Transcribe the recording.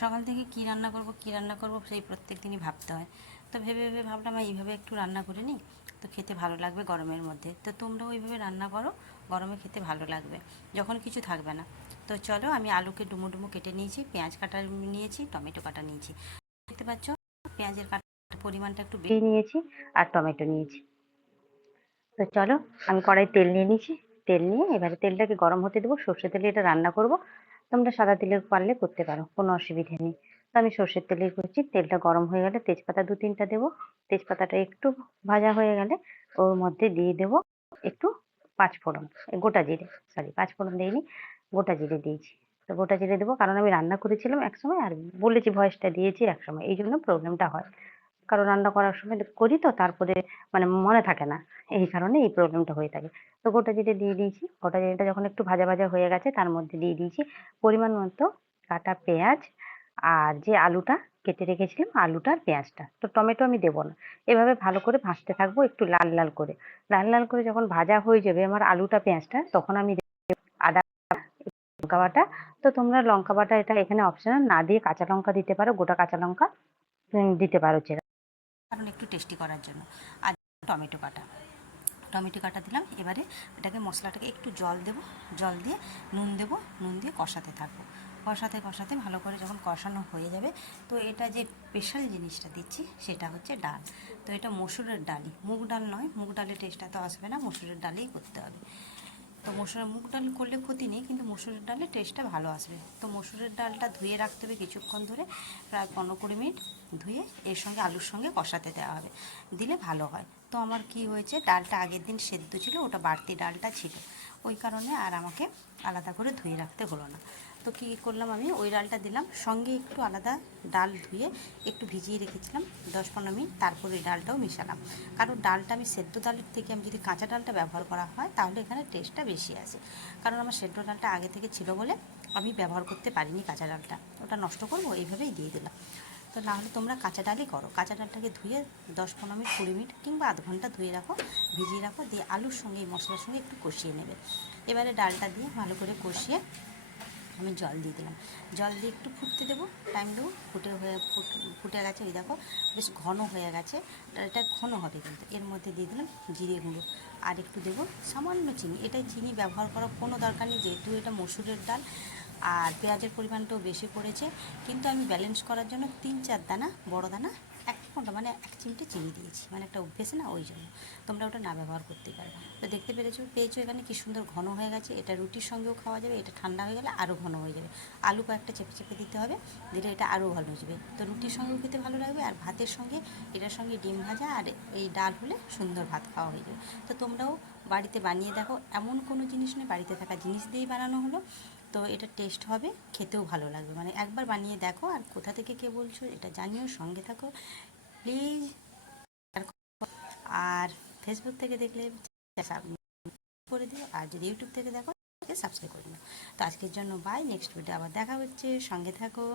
সকাল থেকে কি রান্না করব, কি রান্না করব, সেই প্রত্যেক দিনই ভাবতে হয়। তো ভেবে ভেবে ভাবলাম এইভাবে একটু রান্না করে নিই। তো খেতে ভালো লাগবে গরমের মধ্যে। তো তোমরাও ওইভাবে রান্না করো, গরমে খেতে ভালো লাগবে, যখন কিছু থাকবে না। তো চলো, আমি আলুকে ডুমো ডুমো কেটে নিয়েছি, পেঁয়াজ কাটা নিয়েছি, টমেটো কাটা নিয়েছি। দেখতে পাচ্ছ, পেঁয়াজের কাটা পরিমাণটা একটু বেশি নিয়েছি আর টমেটো নিয়েছি। তো চলো, আমি কড়াই তেল নিয়ে নিয়েছি। তেল নিয়ে এবারে তেলটাকে গরম হতে দেবো সর্ষে তেলে এটা রান্না করব। তোমরা সাদা তেলের পারলে করতে পারো, কোনো অসুবিধে নেই। তো আমি সর্ষের তেলেই করছি, তেলটা গরম হয়ে গেলে তেজপাতা দু তিনটা দেবো। তেজপাতাটা একটু ভাজা হয়ে গেলে ওর মধ্যে দিয়ে দেবো একটু পাঁচ ফোড়ন গোটা জিরে সরি পাঁচ ফোড়ন দিইনি, গোটা জিরে দিয়েছি। তো গোটা জিরে দেবো, কারণ আমি রান্না করেছিলাম একসময় আর বলেছি ভয়েসটা দিয়েছি একসময়, এই জন্য প্রবলেমটা হয়। কারণ রান্না করার সময় করি তো তারপরে মানে মনে থাকে না। এই কারণে এই প্রবলেমটা হয়ে থাকে। তো গোটা জিরে দিয়ে দিয়েছি। গোটা জিরেটা যখন একটু ভাজা ভাজা হয়ে গেছে তার মধ্যে দিয়ে দিয়েছি পরিমাণ মতো কাটা পেঁয়াজ আর যে আলুটা কেটে রেখেছিলাম আলুটা আর পেঁয়াজটা। তো টমেটো আমি দেবো না। এভাবে ভালো করে ভাজতে থাকব একটু লাল লাল করে। লাল লাল করে যখন ভাজা হয়ে যাবে আমার আলুটা পেঁয়াজটা তখন আমি আদা লঙ্কা বাটা। তো তোমরা লঙ্কা বাটা এটা এখানে অপশনাল না দিয়ে কাঁচা লঙ্কা দিতে পারো। গোটা কাঁচা লঙ্কা দিতে পারো কারণ একটু টেস্টি করার জন্য। আর টমেটো কাটা। টমেটো কাটা দিলাম, এবারে এটাকে মশলাটাকে একটু জল দেব। জল দিয়ে নুন দেব, নুন দিয়ে কষাতে থাকব। কষাতে কষাতে ভালো করে যখন কষানো হয়ে যাবে, তো এটা যে স্পেশাল জিনিসটা দিচ্ছি, সেটা হচ্ছে ডাল। তো এটা মসুরের ডালই। মুগ ডাল নয়, মুগ ডালের টেস্টটা তো আসবে না, মসুরের ডালেই করতে হবে। তো মসুরের মুগ ডাল করলে ক্ষতি নেই, কিন্তু মসুরের ডালে টেস্টটা ভালো আসবে। তো মসুরের ডালটা ধুয়ে রাখতে হবে কিছুক্ষণ ধরে, প্রায় পনেরো কুড়ি মিনিট ধুয়ে এর সঙ্গে আলুর সঙ্গে কষাতে দেওয়া হবে, দিলে ভালো হয়। তো আমার কি হয়েছে, ডালটা আগের দিন সেদ্ধ ছিল, ওটা বাড়তি ডালটা ছিল। ওই কারণে আর আমাকে আলাদা করে ধুয়ে রাখতে হলো না। তো কী করলাম আমি? ওই ডালটা দিলাম। সঙ্গে একটু আলাদা ডাল ধুয়ে একটু ভিজিয়ে রেখেছিলাম দশ পনেরো মিনিট। তারপর ওই ডালটাও মিশালাম। কারণ ডালটা আমি সেদ্ধ ডালের থেকে আমি যদি কাঁচা ডালটা ব্যবহার করা হয়, তাহলে এখানে টেস্টটা বেশি আসে কারণ আমার সেদ্ধ ডালটা আগে থেকে ছিল বলে আমি ব্যবহার করতে পারিনি কাঁচা ডালটা। ওটা নষ্ট করব, এইভাবেই দিয়ে দিলাম। তো না হলে তোমরা কাঁচা ডালই করো। কাঁচা ডালটাকে ধুয়ে দশ পনেরো মিনিট, কুড়ি মিনিট কিংবা আধ ঘণ্টা ধুয়ে রাখো, ভিজিয়ে রাখো, দিয়ে আলুর সঙ্গে এই মশলার সঙ্গে একটু কষিয়ে নেবে। এবারে ডালটা দিয়ে ভালো করে কষিয়ে আমি জল দিয়ে দিলাম। জল দিয়ে একটু ফুটতে দেবো টাইম দেবো, ফুটে হয়ে ফুট- গেছে, এই দেখো, বেশ ঘন হয়ে গেছে এটা ঘন হবে কিন্তু। এর মধ্যে দিয়ে দিলাম জিরে গুঁড়ো, আর একটু দেবো সামান্য চিনি। এটাই চিনি ব্যবহার করার কোনো দরকার নেই, যেহেতু এটা মসুরের ডাল, আর পেঁয়াজের পরিমাণটাও বেশি পড়েছে। কিন্তু আমি ব্যালেন্স করার জন্য তিন চার দানা, বড় দানা এক ঘণ্টা মানে এক চিমটে চিনি দিয়েছি মানে একটা অভ্যেস না ওই জন্য। তোমরা ওটা না ব্যবহার করতে পারবে। তো দেখতে পেরেছ, পেয়েছ এখানে কি সুন্দর ঘন হয়ে গেছে। এটা রুটির সঙ্গেও খাওয়া যাবে, এটা ঠান্ডা হয়ে গেলে আরও ঘন হয়ে যাবে। আলু কয়েকটা চেপে চেপে দিতে হবে, দিলে এটা আরও ভালো হয়ে যাবে। তো রুটির সঙ্গেও খেতে ভালো লাগবে, আর ভাতের সঙ্গে, এটার সঙ্গে ডিম ভাজা আর এই ডাল হলে সুন্দর ভাত খাওয়া হয়ে যাবে। তো তোমরাও বাড়িতে বানিয়ে দেখো, এমন কোনো জিনিস নেই বাড়িতে থাকা জিনিস দিয়েই বানানো হলো। তো এটা টেস্ট হবে, খেতেও ভালো লাগবে। মানে একবার বানিয়ে দেখো, আর কোথা থেকে কে বলছো, এটা জানিও, সঙ্গে থাকো। প্লিজ আর ফেসবুক থেকে দেখলে করে দিও, আর যদি ইউটিউব থেকে দেখো সাবস্ক্রাইব করে দিও। তো আজকের জন্য বাই নেক্সট ভিডিও আবার দেখা হচ্ছে, সঙ্গে থাকো।